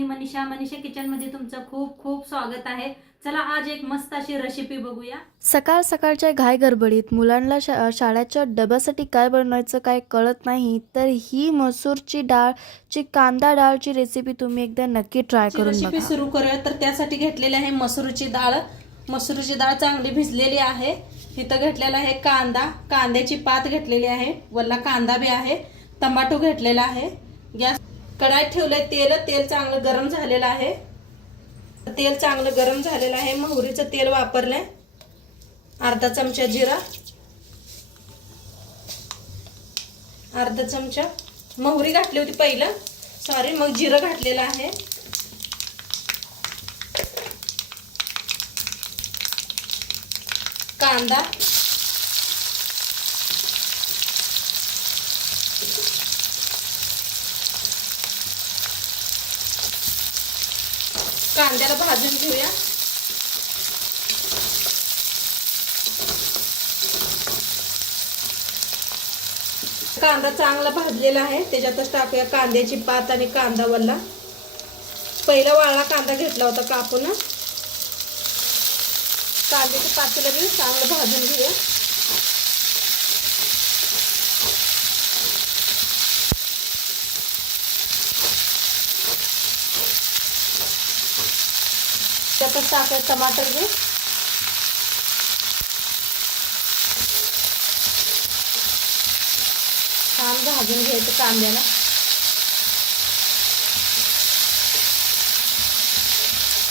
मी Manisha kitchen मध्ये तुमचं खूप खूप स्वागत आहे। चला आज एक मस्त अशी रेसिपी बघूया। सकाळ सकाळच्या घाई गडबडीत मुलांना शाळेच्या डब्यासाठी काय बनवायचं काय कळत नाही, तर ही मसूरची डाळची कांदा डाळची रेसिपी तुम्ही एकदा नक्की ट्राय करून बघा। रेसिपी सुरू करूया। तर त्यासाठी घेतलेली आहे मसूरची डाळ। मसूरची डाळ चांगली भिजलेली आहे। इथं घेतलेला आहे कांदा, कांद्याची पात घेतलेली आहे, वल्ला कांदा बी आहे, टमाटो घेतलेला आहे। गॅस कढाई ठेवलंय, तेल चांगलं गरम झालेलं आहे। तेल चांगलं गरम झालेलं आहे। मोहरीचं तेल वापरलंय, अर्धा चमचा जिरा, अर्धा चमचा मोहरी घातली होती पहिलं, सॉरी, मग जिरं घातलेलं आहे। कांदा, कांद्याला भाजून घेऊया। कांदा चांगला भाजलेला आहे, त्याच्यातच टाकूया कांद्याची पात आणि कांदा वल्ला। पहिला वाळला कांदा घेतला होता कापून, कांद्याच्या पातीला बी चांगलं भाजून घेऊया। त्यातच टाकायचं टमाटर बी, छान भाजून घ्यायचं कांद्याला।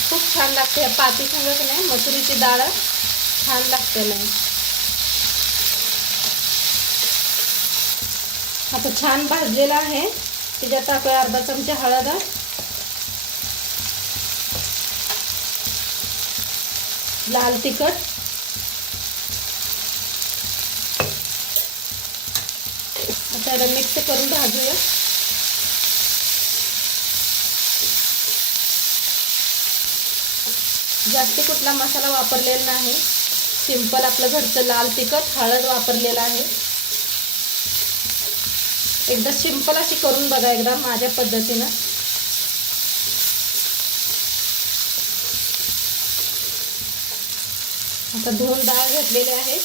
खूप छान लागते पाती संगत नाही, मसुरीची डाळ छान लागते नाही। आता छान भाजलेला आहे, त्याच्यात टाकूया अर्धा चमचा हळद, लाल तिखट, आता मिक्स करून भाजूया। जास्ती कुठला मसाला वापरलेला नाही, सिंपल आपलं घरचं लाल तिखट, हळद वापरलेला आहे। एकदा सिंपल अशी करून बघा, एकदा माझ्या पद्धतीनं। आता धुवून डाळ घेतलेली आहे,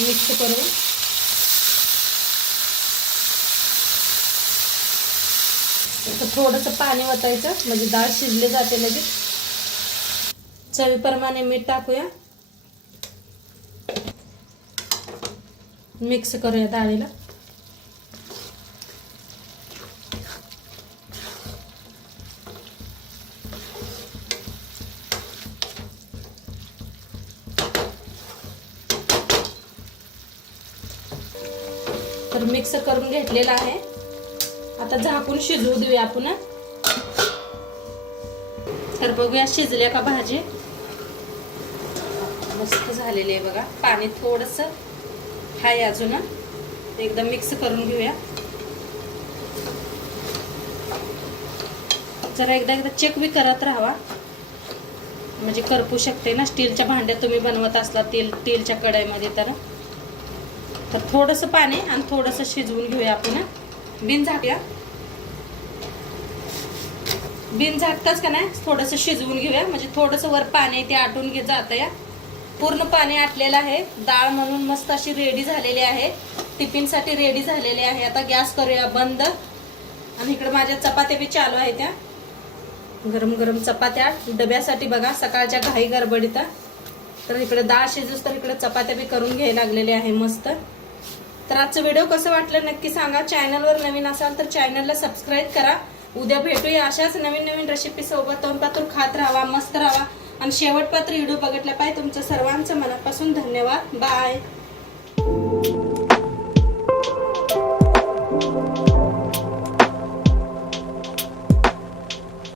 मिक्स करून आता थोडंसं पाणी ओतायचं, म्हणजे डाळ शिजली जाते लगेच। चवीप्रमाणे मीठ टाकूया, मिक्स करूया डाळीला। तर मिक्स करून घेतलेला आहे, आता झाकून शिजवू देऊया आपण। तर बघूया शिजल्या का भाजी। मस्त झालेली आहे बघा, पाणी थोडस हाय अजून, एकदम मिक्स करून घेऊया। जरा एकदा चेक बी करत राहावा, म्हणजे करपू शकते ना, स्टीलच्या भांड्यात तुम्ही बनवत असला तेलच्या कढईमध्ये, तर थोडंसं पाणी आणि थोडंसं शिजवून घेऊया आपण। बिन झाकताच का नाही थोडंसं शिजवून घेऊया, म्हणजे थोडंसं वर पाणी ते आटून जातं या। पूर्ण पाणी आटलेलं आहे, डाळ म्हणून मस्त अशी रेडी झालेली आहे, टिफिनसाठी रेडी झालेली आहे। आता गॅस करूया बंद, आणि इकडे माझ्या चपात्या बी चालू आहेत, त्या गरम गरम चपात्या डब्यासाठी बघा, सकाळच्या घाई गडबडीत। तर इकडे डाळ शिजूस तर इकडे चपात्या बी करून घ्यायला लागलेले आहे मस्त। तर आजचा व्हिडिओ कसं वाटलं नक्की सांगा। चॅनलवर नवीन असाल तर चॅनलला सबस्क्राईब करा। उद्या भेटूया अशाच नवीन नवीन रेसिपी सोबत। तोंडपातूर खात राहा, मस्त राहा, आणि शेवटपात्र व्हिडिओ बघितला पाहिजे। तुमचं सर्वांचं मनापासून धन्यवाद, बाय।